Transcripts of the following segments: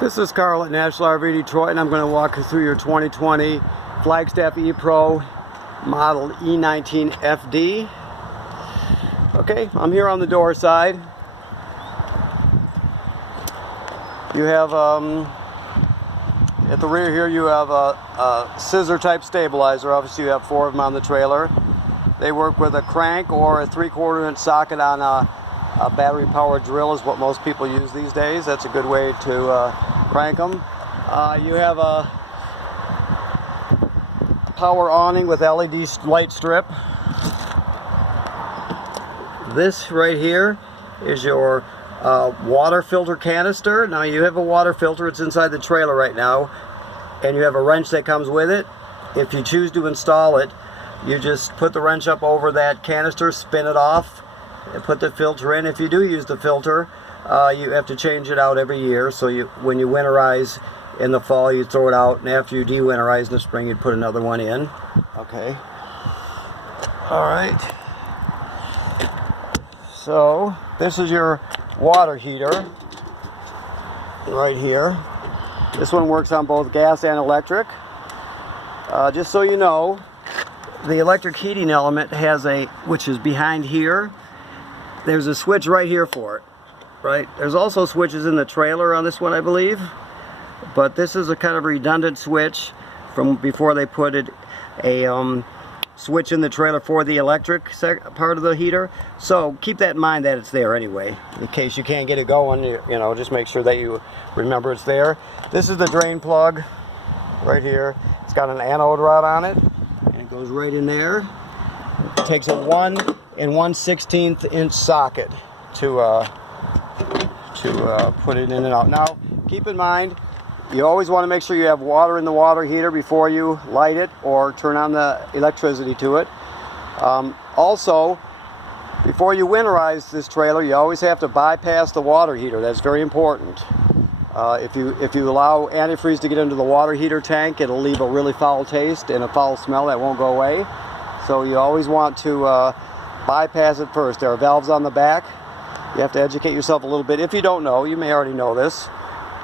This is Carl at National RV Detroit, and I'm going to walk you through your 2020 Flagstaff E-Pro model E19 FD. Okay, I'm here on the door side. You have, at the rear here, you have a scissor type stabilizer. Obviously you have 4 of them on the trailer. They work with a crank or a 3/4 inch socket on a battery powered drill is what most people use these days. That's a good way to crank them. You have a power awning with LED light strip. This right here is your water filter canister. Now you have a water filter, it's inside the trailer right now, and you have a wrench that comes with it. If you choose to install it, you just put the wrench up over that canister, spin it off, and put the filter in. If you do use the filter, you have to change it out every year. So when you winterize in the fall, you throw it out, and after you de-winterize in the spring, you put another one in. Okay. All right. So this is your water heater right here. This one works on both gas and electric. Just so you know, the electric heating element has which is behind here. There's a switch right here for it, right? There's also switches in the trailer on this one, I believe, but this is a kind of redundant switch from before they put a switch in the trailer for the electric part of the heater. So keep that in mind that it's there anyway, in case you can't get it going. You know, just make sure that you remember it's there. This is the drain plug right here. It's got an anode rod on it, and it goes right in there. It takes a 1 1/16 inch socket to put it in and out. Now, keep in mind, you always want to make sure you have water in the water heater before you light it or turn on the electricity to it. Also, before you winterize this trailer, you always have to bypass the water heater. That's very important. If you allow antifreeze to get into the water heater tank, it'll leave a really foul taste and a foul smell that won't go away. So you always want to bypass it first. There are valves on the back. You have to educate yourself a little bit. If you don't know, you may already know this,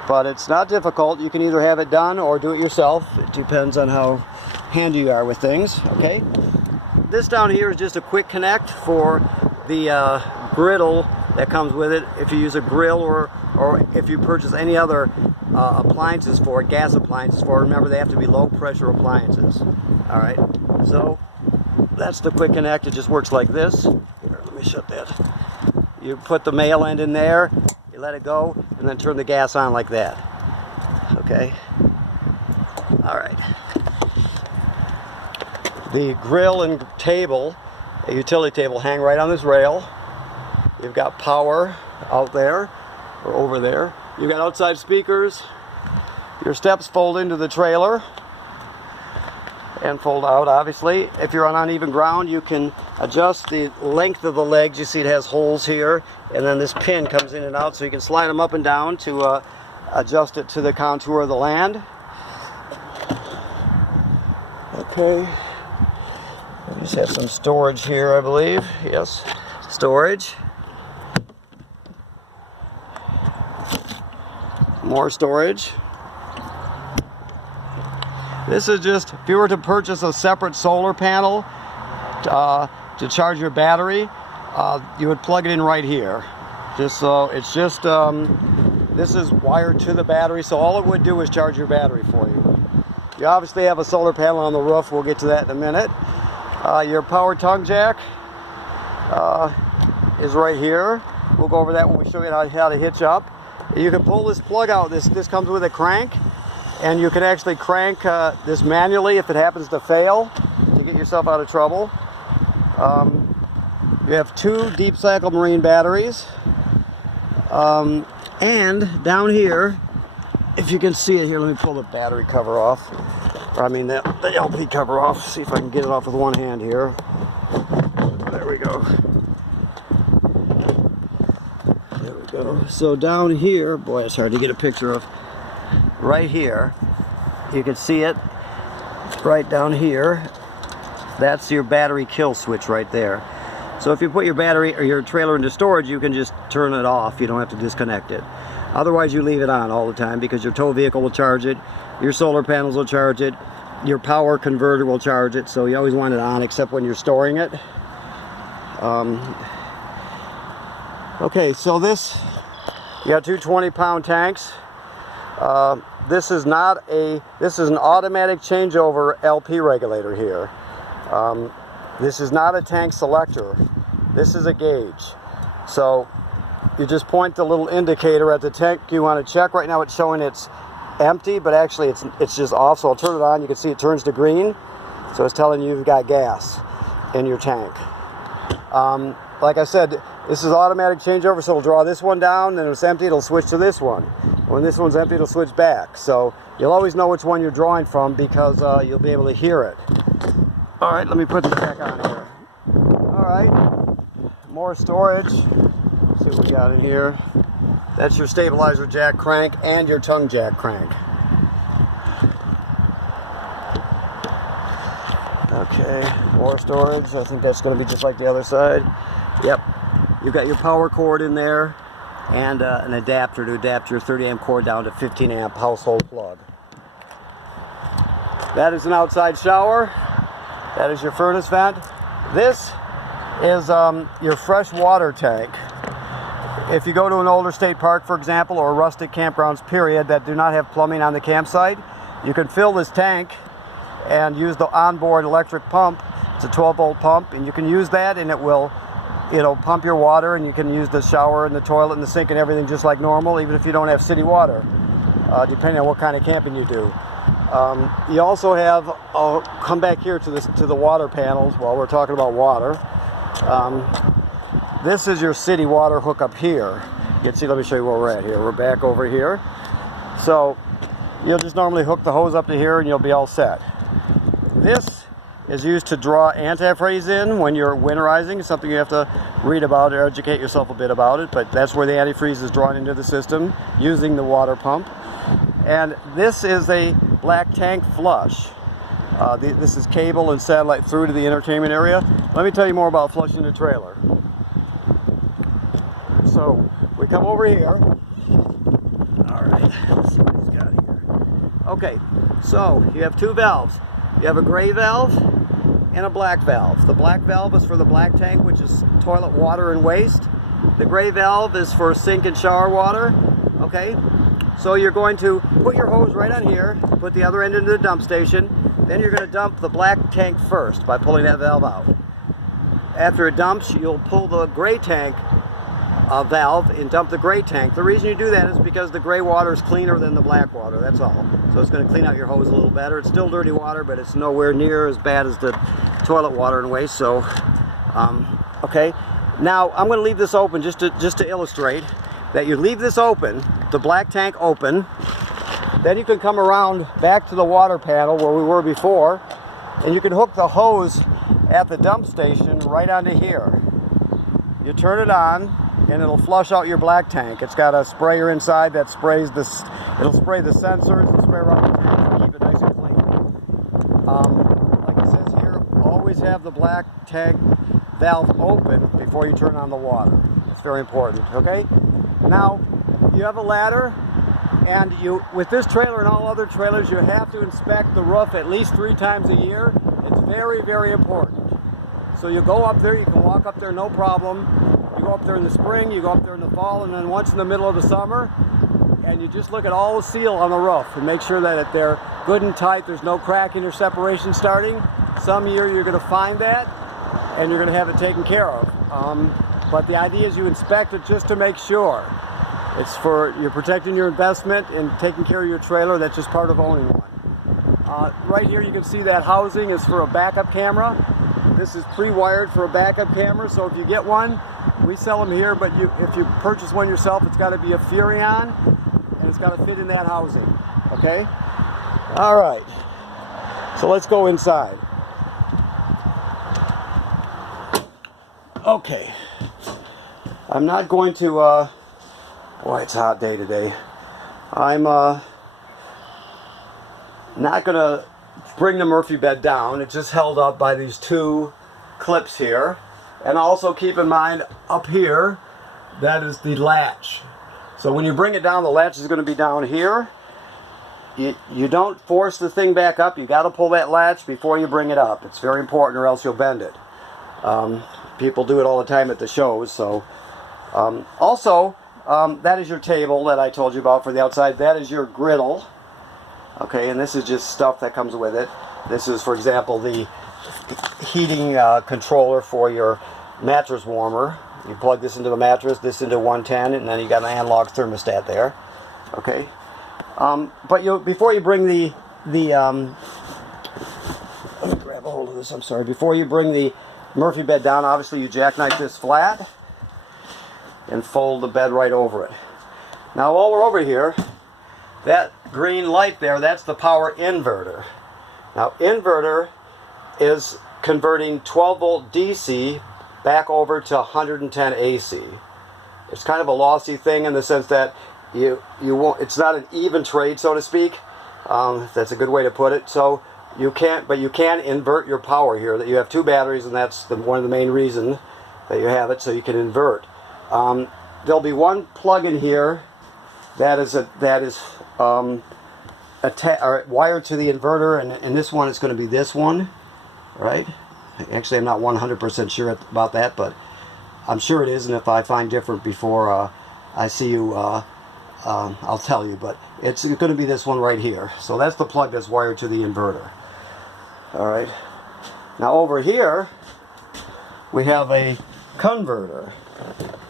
but it's not difficult. You can either have it done or do it yourself. It depends on how handy you are with things. Okay. This down here is just a quick connect for the griddle that comes with it. If you use a grill or if you purchase any other appliances for it, gas appliances for it, remember they have to be low pressure appliances. All right. So that's the quick connect. It just works like this. Here, let me shut that. You put the male end in there, you let it go, and then turn the gas on like that. Okay. All right. The grill and table, a utility table, hang right on this rail. You've got power out there or over there. You've got outside speakers. Your steps fold into the trailer and fold out, obviously. If you're on uneven ground, you can adjust the length of the legs. You see it has holes here, and then this pin comes in and out, so you can slide them up and down to adjust it to the contour of the land. Okay. I just have some storage here, I believe. Yes, storage. More storage. This is just, if you were to purchase a separate solar panel to charge your battery, you would plug it in right here. Just so it's just, this is wired to the battery, so all it would do is charge your battery for you. You obviously have a solar panel on the roof. We'll get to that in a minute. Your power tongue jack is right here. We'll go over that when we show you how to hitch up. You can pull this plug out. This comes with a crank, and you can actually crank this manually if it happens to fail to get yourself out of trouble. You have 2 deep cycle marine batteries, and down here, if you can see it here, let me pull the battery cover off, or I mean the LP cover off. See if I can get it off with one hand here. There we go. There we go. So down here, boy, it's hard to get a picture of. Right here, you can see it right down here. That's your battery kill switch right there. So if you put your battery or your trailer into storage, you can just turn it off. You don't have to disconnect it. Otherwise, you leave it on all the time because your tow vehicle will charge it, your solar panels will charge it, your power converter will charge it, so you always want it on except when you're storing it. Okay, so this, you got two 20-pound tanks. This is an automatic changeover LP regulator here. This is not a tank selector. This is a gauge. So you just point the little indicator at the tank you want to check. Right now it's showing it's empty, but actually it's just off. So I'll turn it on. You can see it turns to green. So it's telling you you've got gas in your tank. Like I said, this is automatic changeover, so it'll draw this one down, then when it's empty, it'll switch to this one. When this one's empty, it'll switch back. So you'll always know which one you're drawing from because you'll be able to hear it. All right, let me put this back on here. All right, more storage. Let's see what we got in here. That's your stabilizer jack crank and your tongue jack crank. Okay, more storage. I think that's going to be just like the other side. Yep, you've got your power cord in there and an adapter to adapt your 30 amp cord down to 15 amp household plug. That is an outside shower. That is your furnace vent. This is your fresh water tank. If you go to an older state park, for example, or rustic campgrounds, period, that do not have plumbing on the campsite, you can fill this tank and use the onboard electric pump. It's a 12-volt pump, and you can use that, and it'll pump your water, and you can use the shower and the toilet and the sink and everything just like normal, even if you don't have city water, depending on what kind of camping you do. You also have, I'll come back here to the water panels while we're talking about water. This is your city water hookup here. You can see, let me show you where we're at here. We're back over here. So you'll just normally hook the hose up to here and you'll be all set. This is used to draw antifreeze in when you're winterizing. It's something you have to read about or educate yourself a bit about it, but that's where the antifreeze is drawn into the system using the water pump. And this is a black tank flush. This is cable and satellite through to the entertainment area. Let me tell you more about flushing the trailer. So we come over here. All right, let's see what he's got here. Okay, so you have two valves. You have a gray valve and a black valve. The black valve is for the black tank, which is toilet water and waste. The gray valve is for sink and shower water. Okay, so you're going to put your hose right on here, put the other end into the dump station, then you're going to dump the black tank first by pulling that valve out. After it dumps, you'll pull the gray tank valve and dump the gray tank. The reason you do that is because the gray water is cleaner than the black water, that's all. So it's going to clean out your hose a little better. It's still dirty water, but it's nowhere near as bad as the toilet water and waste. So, okay. Now, I'm going to leave this open just to illustrate that you leave this open, the black tank open, then you can come around back to the water panel where we were before, and you can hook the hose at the dump station right onto here. You turn it on, and it'll flush out your black tank. It's got a sprayer inside that sprays this. It'll spray the sensors and spray around the tank and keep it nice and clean. Like it says here, always have the black tank valve open before you turn on the water. It's very important, okay? Now, you have a ladder, and with this trailer and all other trailers, you have to inspect the roof at least 3 times a year. It's very, very important. So you go up there, you can walk up there no problem. You go up there in the spring, you go up there in the fall, and then once in the middle of the summer, and you just look at all the seal on the roof and make sure that they're good and tight, there's no cracking or separation starting. Some year you're going to find that, and you're going to have it taken care of. But the idea is you inspect it just to make sure. You're protecting your investment and taking care of your trailer. That's just part of owning one. Right here you can see that housing is for a backup camera. This is pre-wired for a backup camera, so if you get one, we sell them here, but if you purchase one yourself, it's got to be a Furrion, and it's got to fit in that housing, okay? All right, so let's go inside. Okay, I'm not going to, boy, it's a hot day today. I'm not going to bring the Murphy bed down. It's just held up by these 2 clips here. And also keep in mind, up here, that is the latch. So when you bring it down, the latch is going to be down here. You don't force the thing back up. You got to pull that latch before you bring it up. It's very important, or else you'll bend it. People do it all the time at the shows. So also, that is your table that I told you about for the outside. That is your griddle. Okay, and this is just stuff that comes with it. This is, for example, the heating controller for your mattress warmer. You plug this into the mattress, this into 110, and then you got an analog thermostat there. Okay, but before you bring the let me grab a hold of this. I'm sorry. Before you bring the Murphy bed down, obviously you jackknife this flat and fold the bed right over it. Now, while we're over here, that green light there, that's the power inverter. Now, inverter is converting 12 volt DC back over to 110 AC. It's kind of a lossy thing in the sense that you won't. It's not an even trade, so to speak. That's a good way to put it. So you can't, but you can invert your power here. That you have two batteries, and that's one of the main reasons that you have it, so you can invert. There'll be one plug in here that is wired to the inverter, and this one is going to be this one, right? Actually, I'm not 100% sure about that, but I'm sure it is, and if I find different before I see you, I'll tell you, but it's going to be this one right here. So that's the plug that's wired to the inverter. All right. Now over here, we have a converter,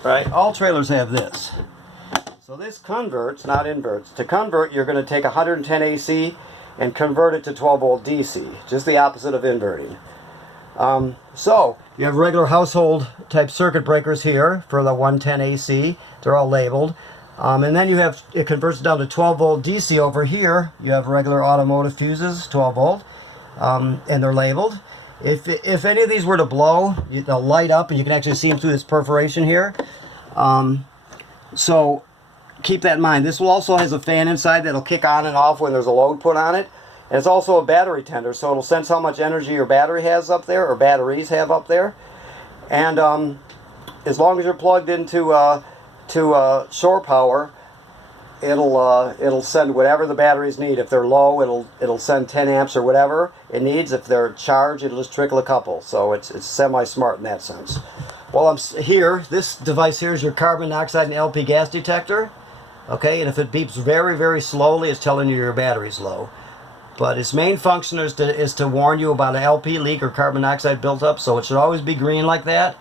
right? All trailers have this. So this converts, not inverts. To convert, you're going to take 110 AC and convert it to 12 volt DC, just the opposite of inverting. So you have regular household type circuit breakers here for the 110 AC. They're all labeled. And then you have, it converts down to 12 volt DC over here. You have regular automotive fuses, 12 volt, and they're labeled. If any of these were to blow, they'll light up, and you can actually see them through this perforation here. So keep that in mind. This will also has a fan inside that'll kick on and off when there's a load put on it. And it's also a battery tender, so it'll sense how much energy your battery has up there, or batteries have up there. And as long as you're plugged into shore power, it'll send whatever the batteries need. If they're low, it'll send 10 amps or whatever it needs. If they're charged, it'll just trickle a couple. So it's semi-smart in that sense. While I'm here, this device here is your carbon monoxide and LP gas detector. Okay, and if it beeps very, very slowly, it's telling you your battery's low. But its main function is to warn you about an LP leak or carbon monoxide built up, so it should always be green like that.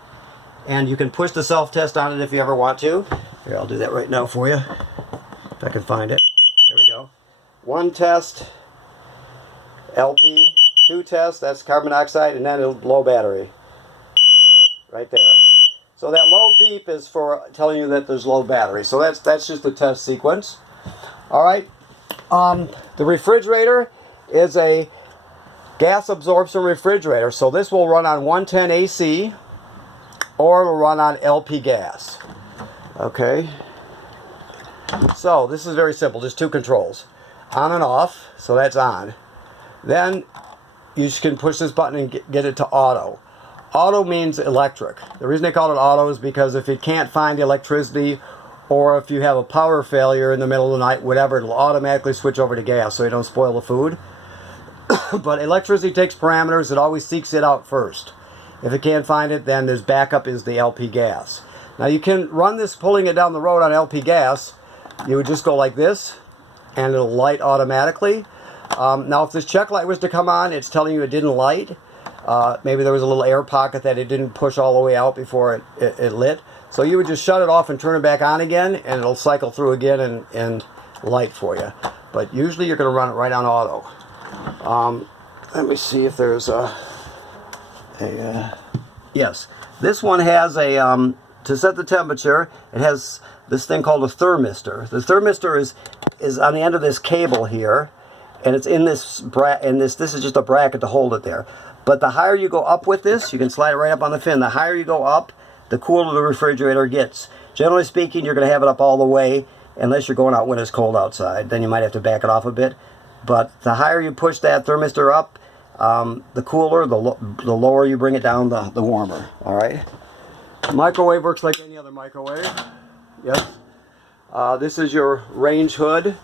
And you can push the self-test on it if you ever want to. Here, I'll do that right now for you, if I can find it. There we go. One test, LP. Two tests, that's carbon monoxide, and then a low battery. Right there. So that low beep is for telling you that there's low battery. So that's just the test sequence. All right. The refrigerator is a gas absorption refrigerator. So this will run on 110 AC, or it'll run on LP gas. Okay. So this is very simple. Just two controls, on and off. So that's on. Then you can push this button and get it to auto. Auto means electric. The reason they call it auto is because if it can't find electricity, or if you have a power failure in the middle of the night, whatever, it'll automatically switch over to gas so you don't spoil the food. But electricity takes parameters. It always seeks it out first. If it can't find it, then there's backup is the LP gas. Now you can run this pulling it down the road on LP gas. You would just go like this, and it'll light automatically. Now if this check light was to come on, it's telling you it didn't light. Maybe there was a little air pocket that it didn't push all the way out before it lit. So you would just shut it off and turn it back on again, and it'll cycle through again and light for you. But usually you're going to run it right on auto. Let me see if there's yes. This one has a, to set the temperature, it has this thing called a thermistor. The thermistor is on the end of this cable here, and it's in this this is just a bracket to hold it there. But the higher you go up with this, you can slide it right up on the fin. The higher you go up, the cooler the refrigerator gets. Generally speaking, you're going to have it up all the way, unless you're going out when it's cold outside. Then you might have to back it off a bit. But the higher you push that thermistor up, the cooler, the lower you bring it down, the warmer. All right. Microwave works like any other microwave. Yes. This is your range hood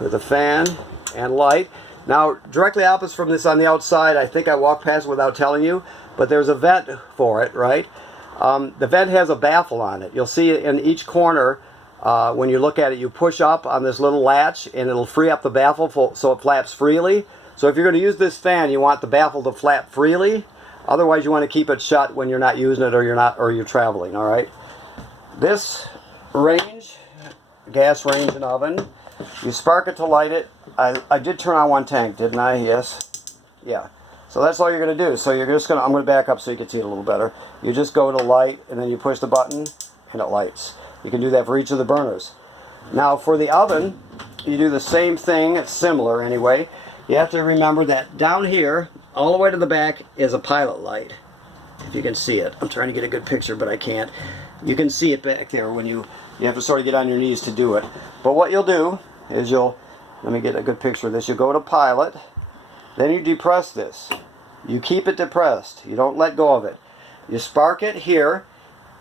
with a fan and light. Now, directly opposite from this on the outside, I think I walked past it without telling you, but there's a vent for it, right? The vent has a baffle on it. You'll see in each corner, when you look at it, you push up on this little latch and it'll free up the baffle so it flaps freely. So if you're going to use this fan, you want the baffle to flap freely. Otherwise, you want to keep it shut when you're not using it or you're traveling, all right? This range, gas range and oven, you spark it to light it. I did turn on one tank, didn't I? Yes. Yeah. So that's all you're going to do. So you're just going to, I'm going to back up so you can see it a little better. You just go to light and then you push the button and it lights. You can do that for each of the burners. Now for the oven, you do the same thing. It's similar anyway. You have to remember that down here, all the way to the back, is a pilot light. If you can see it. I'm trying to get a good picture, but I can't. You can see it back there when you have to sort of get on your knees to do it. But what you'll do is let me get a good picture of this. You go to pilot, then you depress this. You keep it depressed. You don't let go of it. You spark it here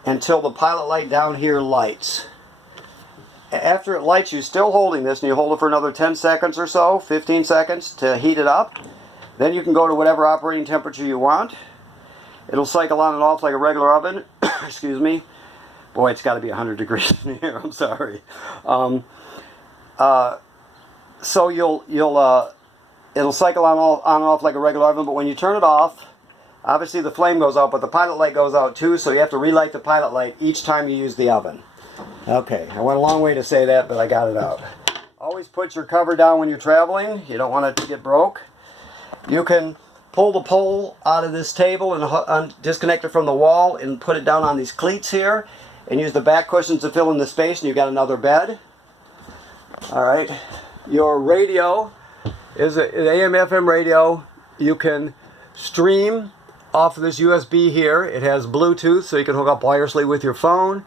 until the pilot light down here lights. After it lights, you're still holding this, and you hold it for another 10 seconds or so, 15 seconds to heat it up. Then you can go to whatever operating temperature you want. It'll cycle on and off like a regular oven. Excuse me. Boy, it's got to be 100 degrees in here. I'm sorry. So it'll cycle on and off like a regular oven, but when you turn it off, obviously the flame goes out, but the pilot light goes out too, so you have to relight the pilot light each time you use the oven. Okay, I went a long way to say that, but I got it out. Always put your cover down when you're traveling. You don't want it to get broke. You can pull the pole out of this table and disconnect it from the wall and put it down on these cleats here and use the back cushions to fill in the space, and you've got another bed. Alright, your radio is an AM/FM radio. You can stream off of this USB here. It has Bluetooth, so you can hook up wirelessly with your phone.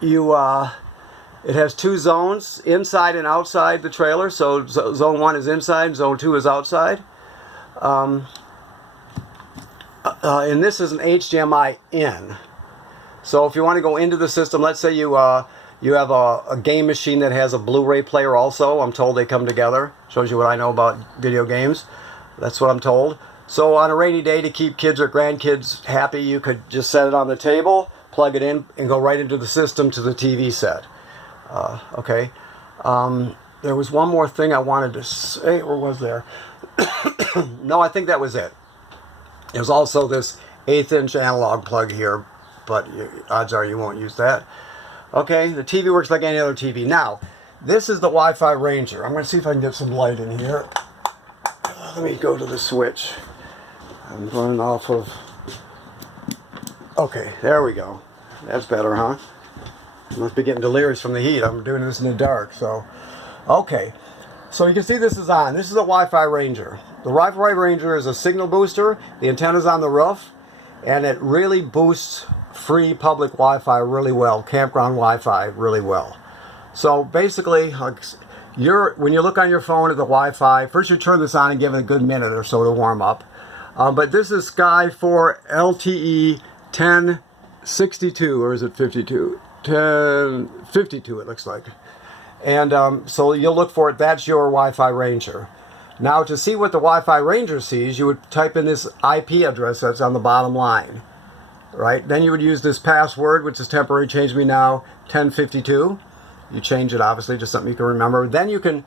It has two zones, inside and outside the trailer. So zone 1 is inside, zone 2 is outside. And this is an HDMI in. So if you want to go into the system, let's say you have a game machine that has a Blu-ray player also. I'm told they come together. Shows you what I know about video games. That's what I'm told. So on a rainy day, to keep kids or grandkids happy, you could just set it on the table, plug it in, and go right into the system to the TV set. Okay. There was one more thing I wanted to say, or was there? No, I think that was it. There's also this 1/8" analog plug here, but odds are you won't use that. Okay, the TV works like any other TV. Now, this is the Wi-Fi Ranger. I'm going to see if I can get some light in here. Let me go to the switch. I'm running off of... Okay, there we go. That's better, huh? I must be getting delirious from the heat. I'm doing this in the dark, so... Okay, so you can see this is on. This is a Wi-Fi Ranger. The Wi-Fi Ranger is a signal booster. The antenna's on the roof, and it really boosts free public Wi-Fi really well, campground Wi-Fi really well. So basically, when you look on your phone at the Wi-Fi, first you turn this on and give it a good minute or so to warm up. But this is Sky 4 LTE 1062, or is it 52? 1052 it looks like. And so you'll look for it. That's your Wi-Fi Ranger. Now to see what the Wi-Fi Ranger sees, you would type in this IP address that's on the bottom line. Right? Then you would use this password, which is temporary, change me now, 1052. You change it, obviously, just something you can remember. Then you can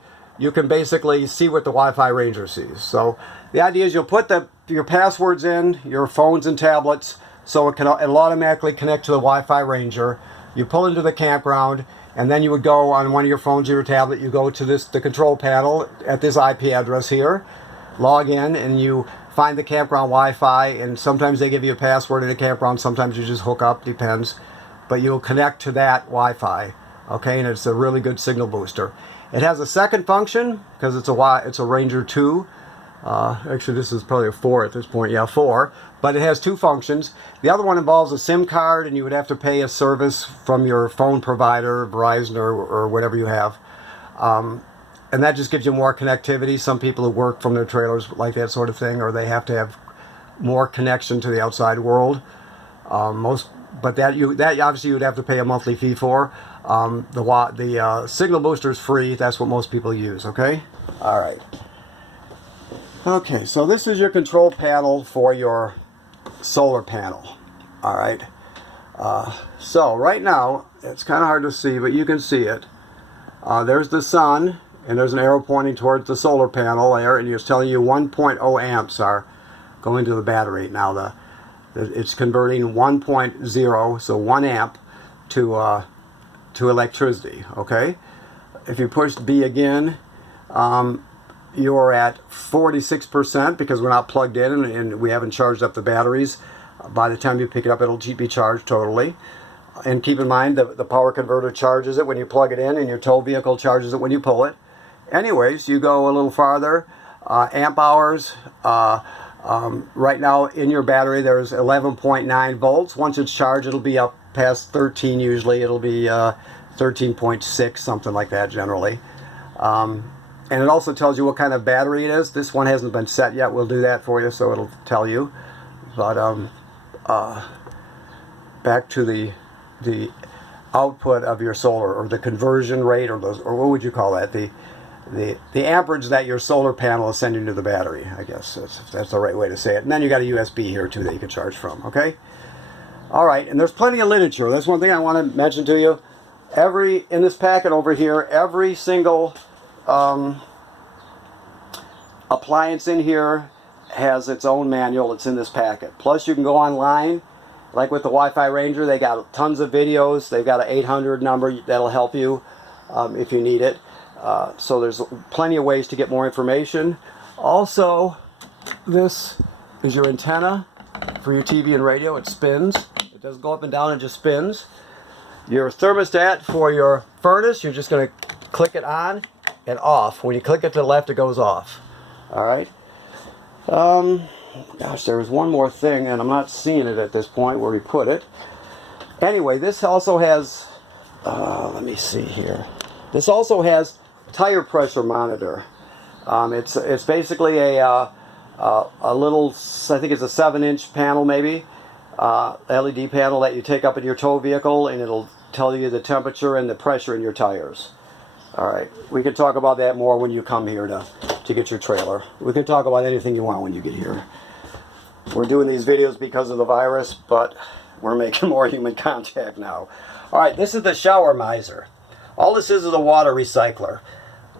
basically see what the Wi-Fi Ranger sees. So the idea is you'll put your passwords in, your phones and tablets, so it'll automatically connect to the Wi-Fi Ranger. You pull into the campground, and then you would go on one of your phones or your tablet, you go to the control panel at this IP address here, log in, and you find the campground Wi-Fi, and sometimes they give you a password in the campground, sometimes you just hook up, depends. But you'll connect to that Wi-Fi, okay, and it's a really good signal booster. It has a second function, because it's a Ranger 2. Actually, this is probably a 4 at this point, yeah, 4. But it has two functions. The other one involves a SIM card, and you would have to pay a service from your phone provider, Verizon or whatever you have. And that just gives you more connectivity. Some people who work from their trailers like that sort of thing, or they have to have more connection to the outside world. But that obviously you would have to pay a monthly fee for. The signal booster is free. That's what most people use, okay? All right. Okay, so this is your control panel for your solar panel. All right. So right now, it's kind of hard to see, but you can see it. There's the sun, and there's an arrow pointing towards the solar panel there, and it's telling you 1.0 amps are going to the battery. Now it's converting 1.0, so 1 amp, to electricity. Okay. If you push B again, you're at 46% because we're not plugged in and we haven't charged up the batteries. By the time you pick it up, it'll be charged totally. And keep in mind the power converter charges it when you plug it in, and your tow vehicle charges it when you pull it. Anyways, you go a little farther. Amp hours. Right now in your battery there's 11.9 volts. Once it's charged, it'll be up past 13 usually. It'll be 13.6, something like that generally. And it also tells you what kind of battery it is. This one hasn't been set yet. We'll do that for you, so it'll tell you. But back to the output of your solar, or the conversion rate, or what would you call that? The amperage that your solar panel is sending to the battery, I guess that's the right way to say it. And then you got a USB here too that you can charge from. Okay. All right, and there's plenty of literature. That's one thing I want to mention to you. In this packet over here, every single appliance in here has its own manual. It's in this packet. Plus you can go online, like with the Wi-Fi Ranger. They got tons of videos. They've got an 800 number that'll help you if you need it. So there's plenty of ways to get more information. Also, this is your antenna for your TV and radio. It spins. It doesn't go up and down, it just spins. Your thermostat for your furnace, you're just going to click it on and off. When you click it to the left, it goes off. All right. Gosh, there was one more thing, and I'm not seeing it at this point where we put it. Anyway, this also has, let me see here. This also has tire pressure monitor. It's basically a little, I think it's a 7-inch panel maybe, LED panel that you take up in your tow vehicle, and it'll tell you the temperature and the pressure in your tires. All right, we can talk about that more when you come here to get your trailer. We can talk about anything you want when you get here. We're doing these videos because of the virus, but we're making more human contact now. All right, this is the shower miser. All this is a water recycler.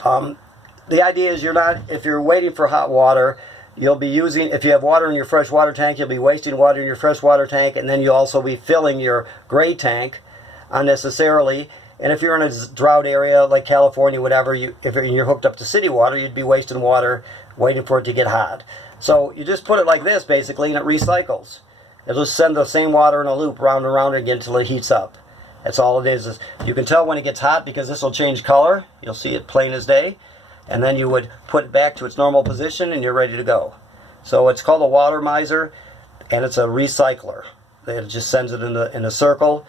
The idea is if you're waiting for hot water, you'll be using, if you have water in your fresh water tank, you'll be wasting water in your fresh water tank, and then you'll also be filling your gray tank unnecessarily. And if you're in a drought area like California, whatever, if you're hooked up to city water, you'd be wasting water waiting for it to get hot. So you just put it like this, basically, and it recycles. It'll just send the same water in a loop round and round again until it heats up. That's all it is. You can tell when it gets hot because this will change color. You'll see it plain as day. And then you would put it back to its normal position and you're ready to go. So it's called a water miser, and it's a recycler. It just sends it in a circle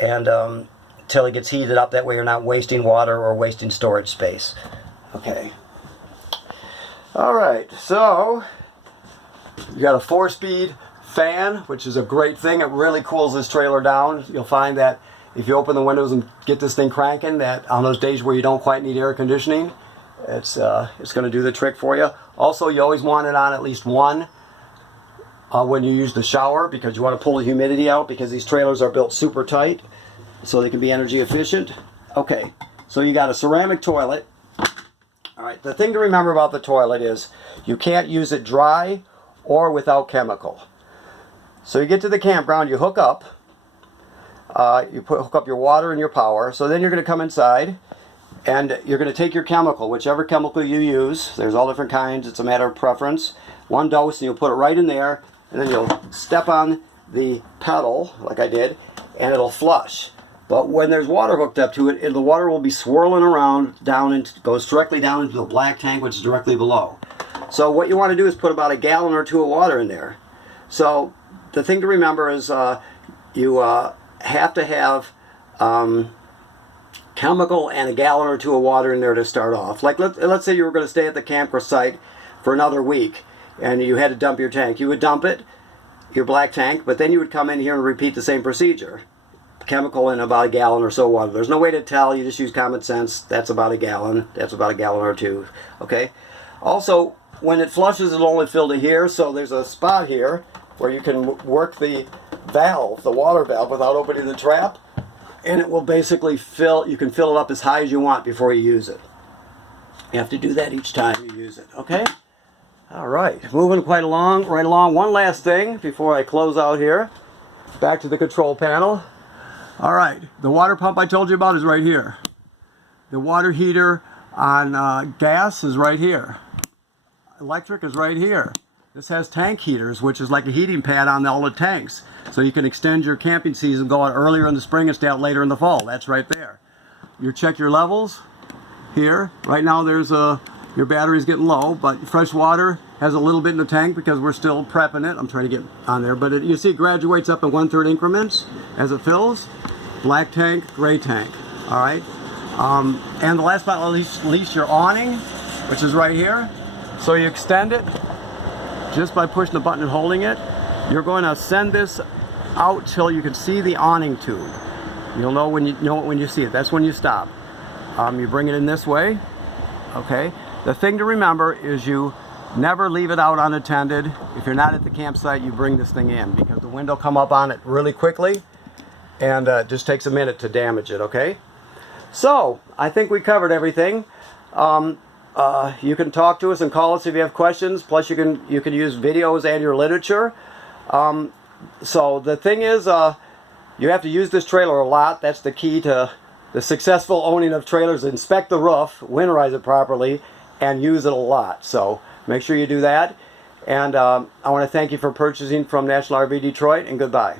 and until it gets heated up. That way you're not wasting water or wasting storage space. Okay. All right, so you got a 4-speed fan, which is a great thing. It really cools this trailer down. You'll find that if you open the windows and get this thing cranking, that on those days where you don't quite need air conditioning, it's going to do the trick for you. Also, you always want it on at least one when you use the shower, because you want to pull the humidity out, because these trailers are built super tight so they can be energy efficient. Okay, so you got a ceramic toilet. All right, the thing to remember about the toilet is you can't use it dry or without chemical. So you get to the campground, you hook up, hook up your water and your power. So then you're going to come inside and you're going to take your chemical, whichever chemical you use. There's all different kinds. It's a matter of preference. One dose, and you'll put it right in there, and then you'll step on the pedal, like I did, and it'll flush. But when there's water hooked up to it, the water will be swirling around down and goes directly down into the black tank, which is directly below. So what you want to do is put about a gallon or two of water in there. So the thing to remember is you have to have chemical and a gallon or two of water in there to start off. Like let's say you were going to stay at the campsite for another week and you had to dump your tank. You would dump it, your black tank, but then you would come in here and repeat the same procedure. chemical in about a gallon or so of water. There's no way to tell. You just use common sense. That's about a gallon. That's about a gallon or two. Okay. Also, when it flushes, it'll only fill to here. So there's a spot here where you can work the valve, the water valve, without opening the trap, and it will basically fill. You can fill it up as high as you want before you use it. You have to do that each time you use it. Okay. All right. Moving quite along, right along. One last thing before I close out here. Back to the control panel. All right, the water pump I told you about is right here. The water heater on gas is right here. Electric is right here. This has tank heaters, which is like a heating pad on all the tanks. So you can extend your camping season, go out earlier in the spring and stay out later in the fall. That's right there. You check your levels here. Right now there's your battery's getting low, but fresh water has a little bit in the tank because we're still prepping it. I'm trying to get on there, but you see it graduates up in 1/3 increments as it fills. Black tank, gray tank. All right. And the last but not least, your awning, which is right here. So you extend it just by pushing the button and holding it. You're going to send this out till you can see the awning tube. You'll know when you see it. That's when you stop. You bring it in this way. Okay. The thing to remember is you never leave it out unattended. If you're not at the campsite, you bring this thing in because the wind will come up on it really quickly, and it just takes a minute to damage it. Okay. So I think we covered everything. You can talk to us and call us if you have questions. Plus, you can use videos and your literature. So the thing is, you have to use this trailer a lot. That's the key to the successful owning of trailers. Inspect the roof, winterize it properly, and use it a lot. So make sure you do that. And I want to thank you for purchasing from National RV Detroit, and goodbye.